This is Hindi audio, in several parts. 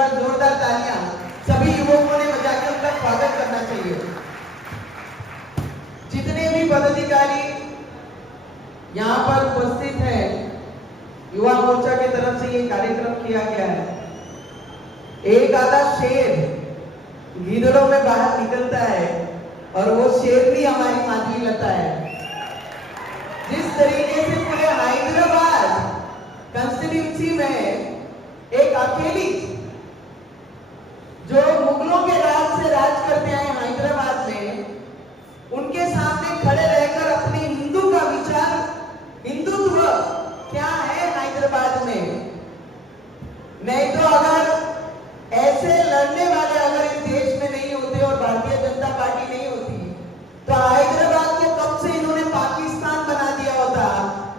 बार जोरदार तालियां सभी युवकों ने बजा के उनका स्वागत करना चाहिए। जितने भी पदाधिकारी यहाँ पर उपस्थित हैं, युवा मोर्चा की तरफ से ये कार्यक्रम किया गया है। एक आधा शेर गीदड़ों में बाहर निकलता है और वो शेरनी हमारी माधवी लता है। जिस तरीके से पूरे हैदराबाद कंस्टिट्यूंसी में एक अकेली जो मुगलों के राज से राज करते आए हैदराबाद में, उनके सामने खड़े रहकर अपने हिंदू का विचार, हिंदुत्व क्या है हैदराबाद में, नहीं तो अगर ऐसे लड़ने वाले अगर इस देश में नहीं होते और भारतीय जनता पार्टी नहीं होती तो हैदराबाद को कब से इन्होंने पाकिस्तान बना दिया होता।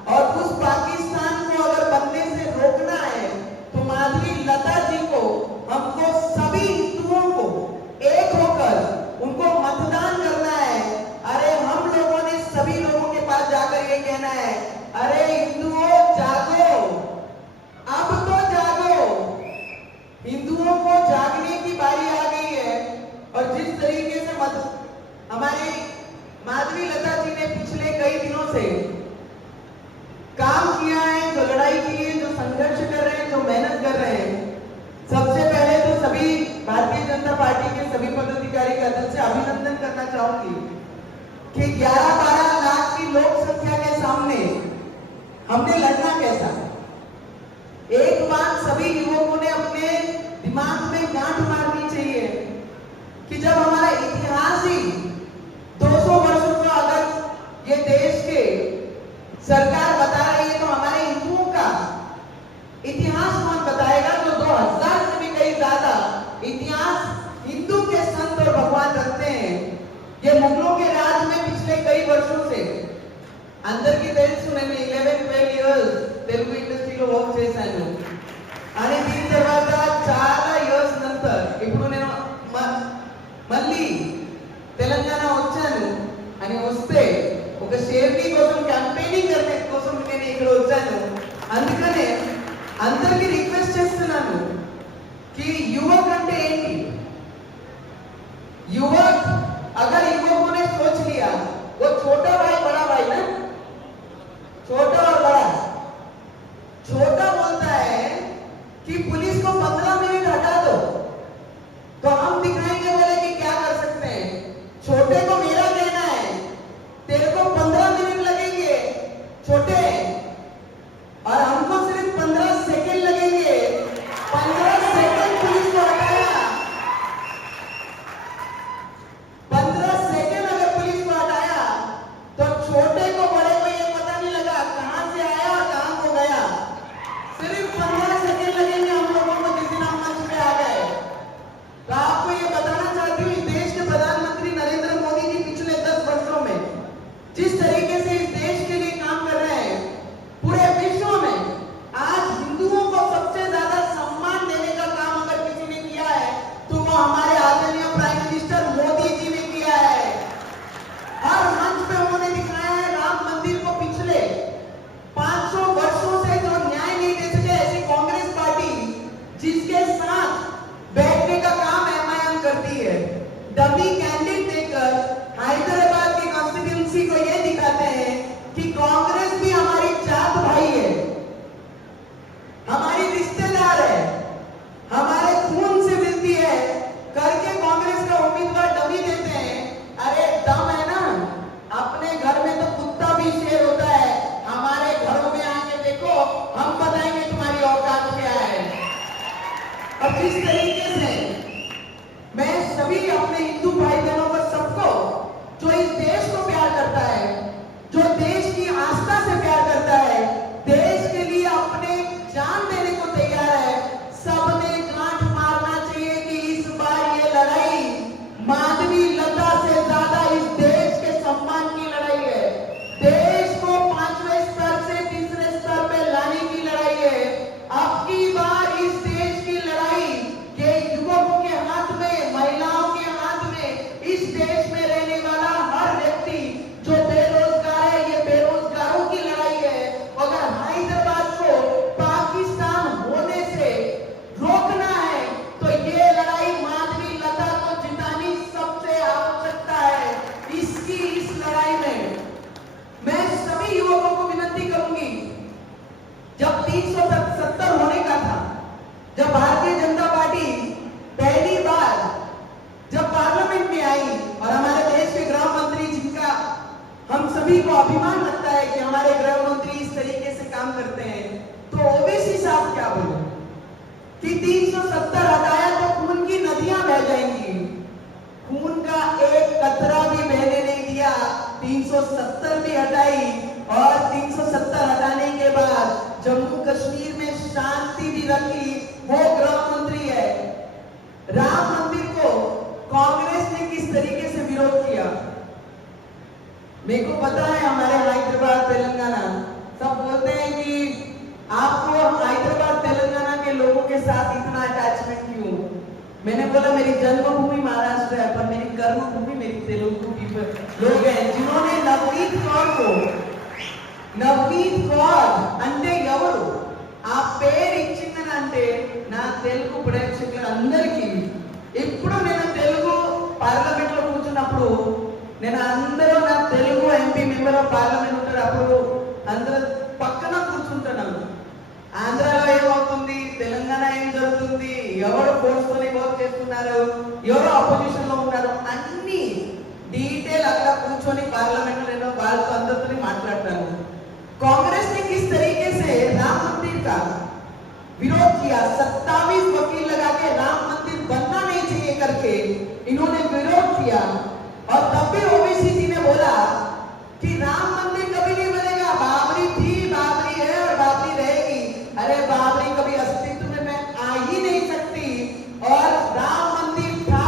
और उस पाकिस्तान को अगर बनने से रोकना है तो माधवी लता जी को, हमको सभी हिंदुओं को एक होकर उनको मतदान करना है। अरे हम लोगों ने सभी लोगों के पास जाकर ये कहना है, अरे हिंदुओं जागो, अब तो जागो, हिंदुओं को जागने की बारी आ गई है। और जिस तरीके से हमारे माधवी लता जी ने पिछले कई दिनों से काम किया है, जो लड़ाई की है, जो संघर्ष कर रहे हैं, जो मेहनत कर रहे हैं, सबसे पहले तो सभी भारतीय जनता पार्टी के सभी पदाधिकारी का दिल से अभिनंदन करना चाहूंगी कि 11-12 लाख की लोक संख्या के सामने हमने लड़ना कैसा। एक बात सभी युवकों ने अपने दिमाग में गांठ मारनी चाहिए कि जब हमारा इतिहास ही 200 वर्षों का अगर ये देश के सरकार बता रही है तो हमारे हिंदुओं का इतिहास कौन बताएगा। जो 2000 से भी कई ज्यादा इतिहास हिंदू के संत और भगवान रखते हैं। ये मुगलों के राज में पिछले कई वर्षों से अंदर की తెలుసు నేను 11-12 ఇయర్స్ తెలుగు ఇండస్ట్రీలో వర్క్ చేశాను అని దీని తర్వాత చాలా ఇయర్స్ నంతర్ ఇప్పుడు నేను మళ్ళీ తెలంగాణ వచ్చాను అని వస్తే ఒక షేర్ని కోసం క్యాంపెయినింగ్ करने కోసం నేను ఇక్కడ వచ్చాను। అందుకనే అందరికీ రిక్వెస్ట్ చేస్తున్నాను कि युवक అంటే ఏంటి, युवक अगर युवकों ने सोच लिया वो छोटा भाई बड़ा भाई ना, छोटा और बड़ा, छोटा बोलता है कि पुलिस को 15 मिनट हटा दो तो हम दिखाएंगे बोले कि क्या कर सकते हैं। छोटे को मेरा कहना है तेरे को 15 मिनट लगेंगे छोटे, और हमको सिर्फ 15 सेकंड लगेंगे। 15 सेकंड पुलिस को हटाया, 15 सेकंड अगर पुलिस को हटाया तो छोटे को बड़े को ये पता नहीं लगा कहां से आया और कहां को गया। सिर्फ 15 सेकंड लगेंगे हम लोगों को जिस दिन हम मंच पे आ गए। तो आपको ये बताना चाहती हूँ, देश के प्रधानमंत्री नरेंद्र मोदी जी पिछले 10 वर्षों में जिस तरीके से इस देश के लिए काम कर रहे हैं, पूरे विश्व में आज हिंदुओं को सबसे ज्यादा सम्मान देने का काम अगर किसी ने किया है तो वो हमारे आदरणीय प्राइम मिनिस्टर मोदी जी ने किया है। हर मंच पे उन्होंने दिखाया है राम मंदिर को पिछले 500 वर्षों से जो न्याय नहीं दे सके ऐसी कांग्रेस पार्टी जिसके साथ बैठने का काम एमआईएम करती है, डमी कैंडिडेट देकर हैदराबाद की कॉन्स्टिट्यूंसी को ये दिखाते हैं कि कांग्रेस भी हमारी जात भाई है, हमारी रिश्तेदार है, हमारे खून से मिलती है करके कांग्रेस का उम्मीदवार डमी देते हैं। अरे दम है ना, अपने घर में तो कुत्ता भी शेर होता है, हमारे घरों में आके देखो, हम बताएंगे तुम्हारी औकात क्या है। और जिस तरीके से मैं सभी अपने हिंदू भाई बहनों को सबको जो इस देश को प्यार करता है, जो देश की आस्था से प्यार करता है, देश के लिए अपने जान देने को तैयार है, सबने गांठ मारना चाहिए कि इस बार ये लड़ाई माधवी लता से ज्यादा इस देश के सम्मान की लड़ाई है। देश को 5वें स्तर से 3रे स्तर पे लाने की लड़ाई है। अब की बार इस देश की लड़ाई स्वाभिमान लगता है कि हमारे गृह मंत्री इस तरीके से काम करते हैं, तो ओवैसी साहब क्या बोले कि 370 हटाया तो खून की नदियां बह जाएंगी। खून का एक कतरा भी बहने नहीं दिया, 370 भी हटाई और 370 हटाने के बाद जम्मू कश्मीर में शांति भी रखी। वो गृह मंत्री है। राम मंदिर को कांग्रेस ने किस तरीके से विरोध किया, मेरे को पता है। हमारे हैदराबाद तेलंगाना सब बोलते हैं कि आपको हैदराबाद तेलंगाना के लोगों के साथ इतना अटैचमेंट क्यों। मैंने बोला मेरी जन्मभूमि महाराष्ट्र है, पर मेरी कर्मभूमि मेरी तेलुगु लोग हैं, जिन्होंने नवनीत कौर అంటే ఎవరు ఆ పేరు ఇచ్చిందనంటే నా తెలుగు ప్రేక్షకులందరికీ ఇప్పుడు నేను తెలుగు పార్లమెంట్ లో కూర్చున్నప్పుడు నేను అందరూ నా Telugu MP member of parliament ఉంటారు, అప్పుడు అందరూ పక్కన కూర్చుంటున్నాను. ఆంధ్రాలో ఏమవుతుంది, తెలంగాణ ఏం జరుగుతుంది, ఎవరు ఫోర్స్తోని వర్క్ చేస్తున్నారు, ఎవరు అపోజిషన్ లో ఉన్నారు, అన్ని డీటెయిల్ అక్కడ కూర్చొని పార్లమెంట్ లో నేను వాళ్ళతో అందరితో మాట్లాడతాను. कांग्रेस ने किस तरीके से राम मंदिर का विरोध किया, 27 वकील लगा के राम मंदिर बनना नहीं चाहिए करके इन्होंने विरोध किया। और तब भी ओवैसी जी ने बोला कि राम मंदिर कभी नहीं बनेगा, बाबरी थी, बाबरी है और बाबरी रहेगी। अरे बाबरी कभी अस्तित्व में आ ही नहीं सकती। और राम मंदिर था,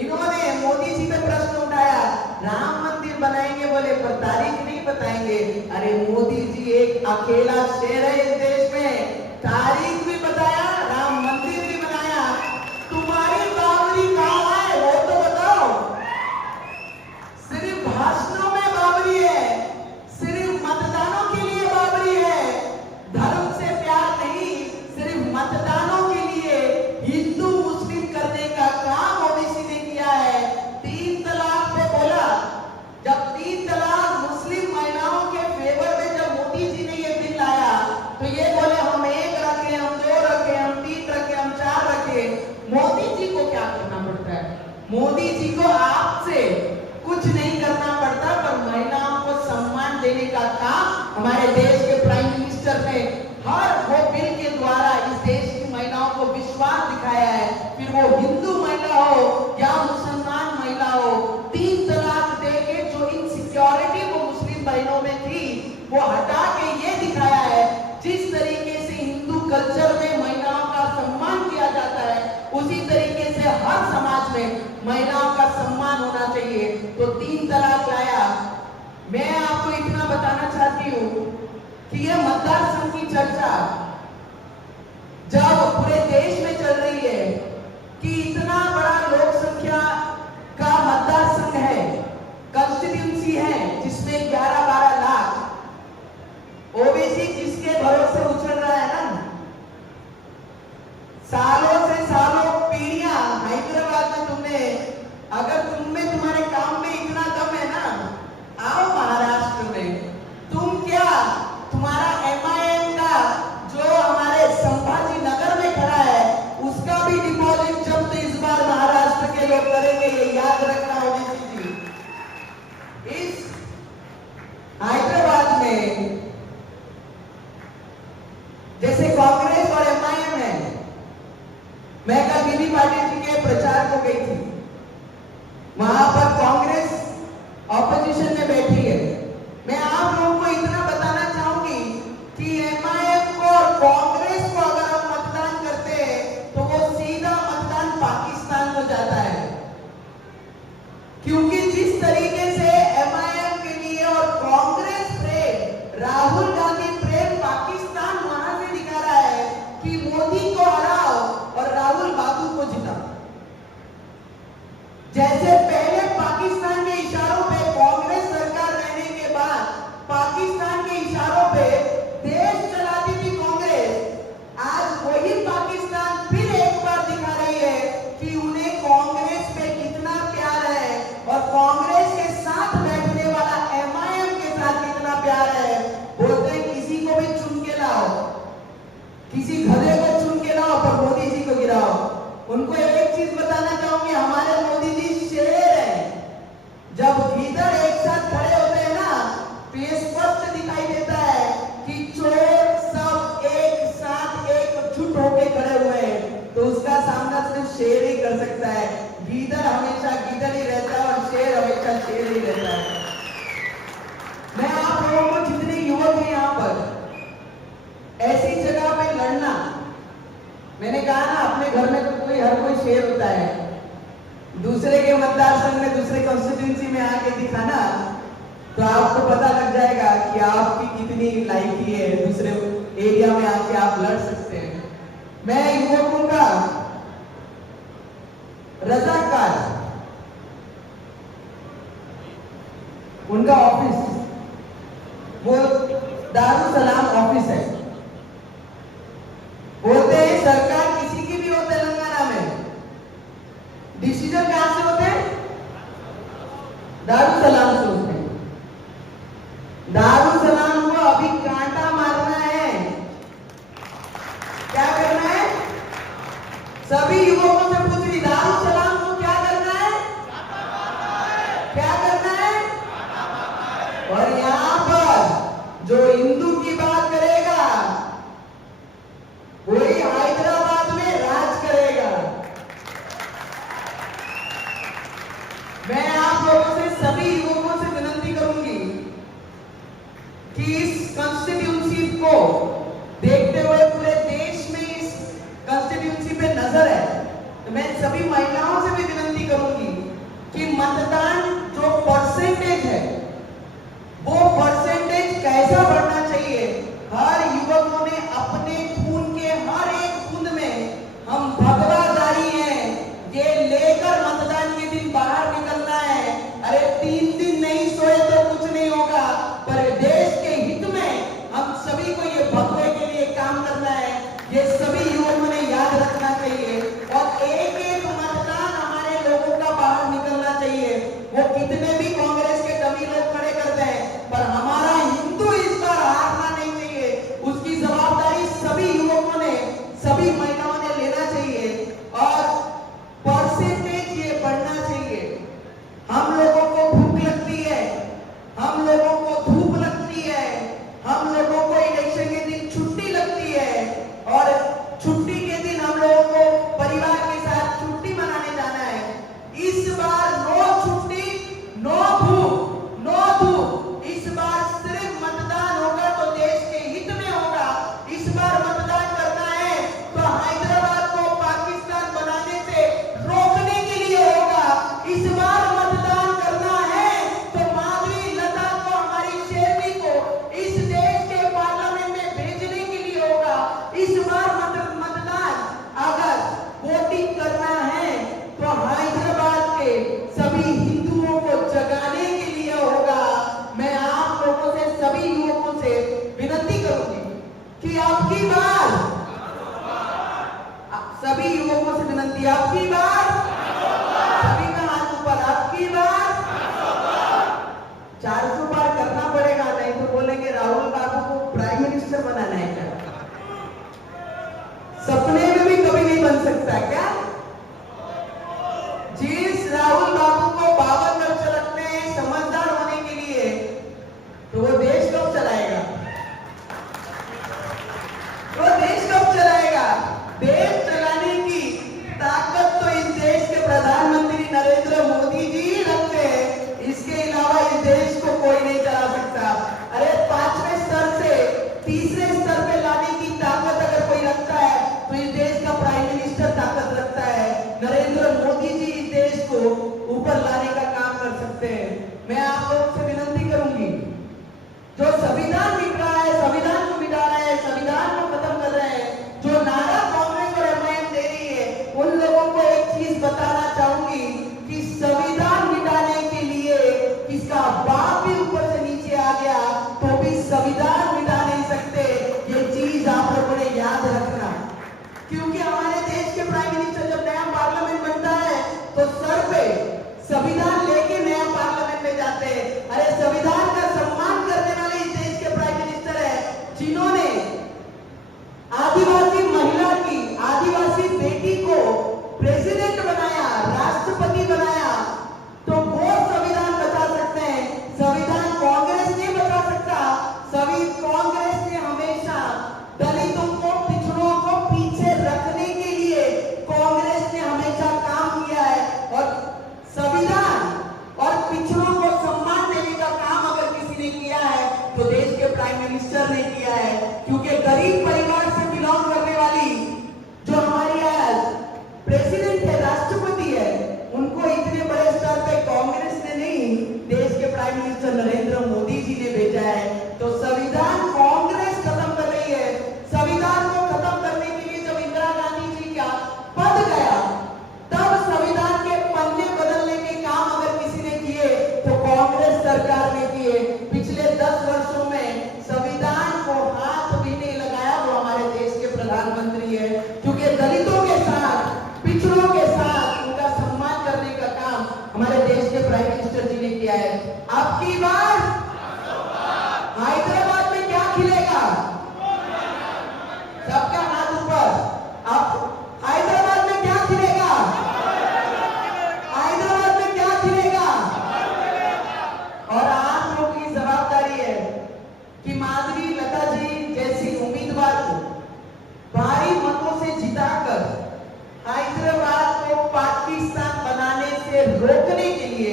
इन्होंने मोदी जी पे प्रश्न उठाया, राम मंदिर बनाएंगे बोले पर तारीख नहीं बताएंगे। अरे मोदी जी एक अकेला शेर है इस देश में, तारीख भी बताया, राम मंदिर भी बनाया। तुम्हारी बाबरी कहाँ है वो तो बताओ। सिर्फ भाषणों में बाबरी है, सिर्फ मतदानों के लिए बाबरी है, धर्म से प्यार नहीं, सिर्फ मतदानों के लिए हिंदू मुस्लिम करने का काम ओवैसी ने किया है। 3 तलाक पे बोला, जब 3 तलाक मुस्लिम महिलाओं के फेवर में जब मोदी जी ने ये बिल लाया तो ये बोले हम 1 रखे, हम 2 रखे, हम 3 रखे, हम 4 रखे। मोदी जी को क्या करना पड़ता है, मोदी जी को आपसे कुछ नहीं करना पड़ता, पर महिलाओं को सम्मान देने का काम हमारे देश के प्राइम मिनिस्टर ने हर वो बिल के द्वारा इस देश की महिलाओं को विश्वास दिखाया है। फिर वो हिंदू महिला हो या मुसलमान महिला हो, 3 तलाक देके जो इनसिक्योरिटी वो मुस्लिम बहनों में थी वो हटा के ये दिखाया है जिस तरीके से हिंदू कल्चर में महिलाओं का सम्मान किया जाता है उसी तरीके से हर समाज में महिलाओं का सम्मान होना चाहिए। तो 3 तलाक लाया। मैं आपको इतना बताना चाहती हूँ कि ये मतदार संघ की चर्चा जब पूरे देश में चल रही है कि इतना बड़ा लोक संख्या का मतदार संघ है, कंस्टिट्यूंसी है जिसमें 11-12 लाख, ओबीसी जिसके भरोसे उछल रहा है ना, सालों से सालों पीढ़ियां हैदराबाद में तुमने, अगर तुमने तुम्हारे काम में इतना दम है ना, आओ महाराष्ट्र में। तुम क्या, तुम्हारा एमआईएम का जो हमारे संभाजी नगर में खड़ा है उसका भी डिपॉजिट जब्त इस बार महाराष्ट्र के लोग करेंगे, ये याद रखना ओबीसी जी। इस हैदराबाद में जैसे कांग्रेस और एमआईएम है, मैं कल बीबी पाटिल जी के प्रचार को गई थी, वहां पर कांग्रेस ऑपोजिशन में बैठी है। मैं आप लोगों को इतना बताना चाहूंगी कि एमआईएम को और कांग्रेस को अगर हम मतदान करते हैं तो वो सीधा मतदान पाकिस्तान को जाता है, क्योंकि जिस तरीके से एमआईएम के लिए और कांग्रेस प्रेम, राहुल गांधी प्रेम पाकिस्तान वहां से दिखा रहा है कि मोदी को हराओ और राहुल बाबू को जिताओ। जैसे पहले पाकिस्तान के इशारों पे कांग्रेस सरकार रहने शेर ही कर सकता है। गीदड़ हमेशा गीदड़ ही रहता है और शेर हमेशा शेर ही रहता है। मैं आप लोगों को जितने युवक हैं यहाँ पर ऐसी जगह पे लड़ना, मैंने कहा ना अपने घर में तो हर कोई शेर होता है, दूसरे के मतदार संघ में दूसरे कॉन्स्टिट्यूंसी में आके दिखाना तो आपको पता लग जाएगा कि आपकी कितनी लायकी है, दूसरे एरिया में आके आप लड़ सकते हैं। मैं युवकों का रजाकार, उनका ऑफिस वो दारुल सलाम ऑफिस है। बोलते हैं सरकार किसी की भी हो तेलंगाना में, डिसीजन कहां से होते हैं? दारुल सलाम से होते हैं। दारुल सलाम को अभी कांटा मारना है। क्या करना है? सभी युवकों से पूछ रही, दारुल सलाम को क्या करना है? क्या करना है? और यहाँ पर जो हिंदू की बात करेगा वही हैदराबाद में राज करेगा। मैं आप लोगों से, सभी युवकों से विनती करूंगी कि इस कॉन्स्टिट्यूंसी को देखते हुए पूरे देश में इस कॉन्स्टिट्यूंसी पे नजर है, तो मैं सभी महिलाओं से भी विनती करूंगी कि मतदान जो परसेंटेज है वो परसेंटेज कैसा बढ़ना चाहिए। हर युवकों ने अपने खून के हर एक बूंद में हम भगवादारी हैं, ये लेकर मतदान के दिन बाहर निकलना है। अरे 3 दिन नहीं सोए तो कुछ नहीं होगा, पर देश के हित में हम सभी को ये भगवे के लिए काम करना है, ये सभी युवकों ने याद रखना चाहिए। और एक एक मतदान हमारे लोगों का बाहर निकलना चाहिए। वो कितने भी कांग्रेस के डमी लोग खड़े करते हैं, पर हमारा हिंदू इस बार हारना नहीं चाहिए। उसकी जवाबदारी सभी युवकों ने, सभी महिलाओं ने लेना चाहिए और परसेंटेज ये बढ़ना चाहिए। हम लोगों को भूख लगती है, हम लोगों को धूप लगती है, हम लोगों को इलेक्शन के दिन छुट्टी लगती है और छुट्टी के दिन हम लोगों को परिवार के साथ छुट्टी मनाने जाना है। इस बार नो छुट्टी, नो धूप, नो धूप। इस बार सिर्फ मतदान होगा तो देश के हित में होगा। इस बार मतदान करना है तो हैदराबाद को पाकिस्तान बनाने से रोकने के लिए होगा। इस बार मतदान करना है तो माधवी लता को, हमारी शेरनी को इस देश के पार्लियामेंट में भेजने के लिए होगा। इस बार मतदान अगर वोटिंग करना है तो हैदराबाद के सभी हिंदुओं को जगाने के लिए होगा। मैं आप लोगों से, सभी युवकों से विनती करूंगी कि आपकी बार, सभी युवकों से विनती, आपकी बार, सभी का हाथ ऊपर, आपकी बार 400 बार करना पड़ेगा, नहीं तो बोलेंगे राहुल बाबू को प्राइम मिनिस्टर बनाना है क्या? सपने में भी कभी नहीं बन सकता क्या? जिस राहुल बाबू को 52 वर्ष लगते हैं समझदार होने के लिए, तो वो देश कब चलाएगा? वो देश कब चलाएगा? देश चलाने की ताकत तो इस देश के प्रधानमंत्री नरेंद्र मोदी जी रखते हैं। इसके अलावा इस देश को कोई नहीं चला सकता। अरे 5वें स्तर से 3रे स्तर पे लाने की ताकत अगर कोई रखता है तो इस देश का प्राइम मिनिस्टर ताकत रखता है। नरेंद्र मोदी जी इस देश को ऊपर लाने का काम कर सकते हैं। मैं आप लोगों से विनती करूंगी, जो संविधान मिट रहा है, संविधान को मिटा रहा है, संविधान को खत्म कर रहे हैं, जो नारा कांग्रेस और एमआईएम दे रही है, उन लोगों को एक चीज बताना चाहूंगी कि संविधान मिटाने के लिए किसका बाप भी ऊपर से नीचे आ गया तो भी संविधान मिटा नहीं सकते। ये चीज आप लोगों ने याद रखना, क्योंकि हमारे देश के प्राइम मिनिस्टर जब नया पार्लियामेंट बनता है तो सर पे संविधान लेके नया पार्लियामेंट में जाते हैं। अरे संविधान का सम्मान करने वाले इस देश के प्राइम मिनिस्टर है, जिन्होंने आदिवासी महिला की, आदिवासी बेटी को प्रेसिडेंट बनाया, राष्ट्रपति बनाया, तो वो संविधान बचा सकते हैं। संविधान कांग्रेस नहीं बचा सकता। कांग्रेस ने हमेशा दलितों को, पिछड़ों को पीछे रखने के लिए कांग्रेस ने हमेशा प्रेसिडेंट है, राष्ट्रपति है, उनको इतने बड़े स्तर पे कांग्रेस ने नहीं, देश के प्राइम मिनिस्टर नरेंद्र मोदी जी ने भेजा है। तो संविधान कांग्रेस खत्म कर रही है। संविधान को खत्म करने के लिए जब इंदिरा गांधी जी का पद गया, तब संविधान के पन्ने बदलने के काम अगर किसी ने किए तो कांग्रेस सरकार ने किए। पिछले 10 वर्षों में संविधान को हाथ भी नहीं लगाया, वो हमारे देश के प्रधानमंत्री है। क्योंकि दलितों के साथ, पिछड़ों के साथ उनका सम्मान करने का काम हमारे देश के प्राइम मिनिस्टर जी ने किया है। अब की बार हैदराबाद में क्या खिलेगा? सबका हाथ ऊपर। अब हैदराबाद में क्या खिलेगा? हैदराबाद में क्या खिलेगा? और आप लोगों की जवाबदारी है कि माधवी लता जी जैसी उम्मीदवार को भारी मतों से जिताकर हैदराबाद को पाकिस्तान बनाने से रोकने के लिए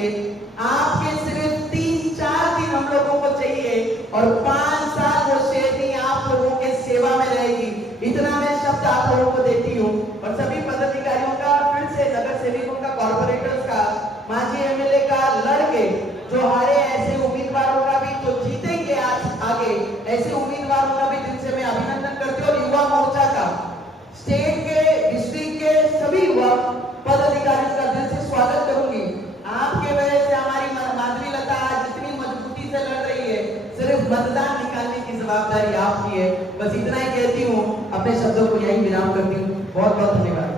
आपके सिर्फ 3-4 दिन हम लोगों को चाहिए और 5 साल वो शेरनी आप लोगों के सेवा में रहेगी। इतना मैं शब्द आप लोगों को देती हूँ। और सभी पदाधिकारियों का, फिर से नगर सेवकों का, कॉर्पोरेटर्स का, माजी एमएलए का लड़के जो हारे, ऐसे उम्मीदवारों का भी तो जीतेंगे आगे, ऐसे उम्मीदवारों का भी दिल से मैं अभिनंदन करती हूँ। और युवा मोर्चा का, स्टेट के, डिस्ट्रिक्ट के सभी युवा पदाधिकारियों का दिल से स्वागत करूंगी। आपके वजह से हमारी माधवी लता आज इतनी मजबूती से लड़ रही है। सिर्फ मतदान निकालने की जवाबदारी आपकी है। बस इतना ही कहती हूँ, अपने शब्दों को यही विराम करती हूँ। बहुत बहुत धन्यवाद।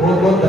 बहुत बहुत